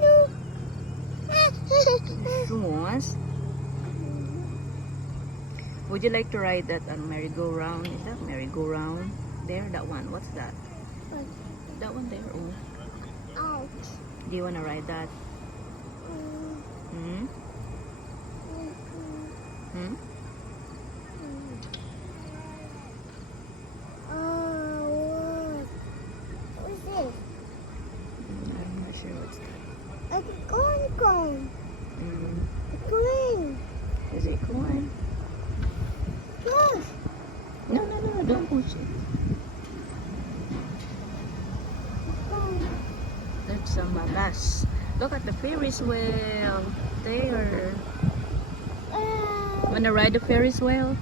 No. Shoes. Would you like to ride that merry-go-round? Is that merry-go-round? There, that one. What's that? What? That one there. Oh. Ouch. Do you want to ride that? Hmm? Hmm? Oh, what is this? I'm not sure what's that. Like a corn. Mm. A corn. Is it corn? Yes. No, don't push it. There's some bus. Look at the Ferris wheel. There. Uh, Wanna ride the Ferris wheel?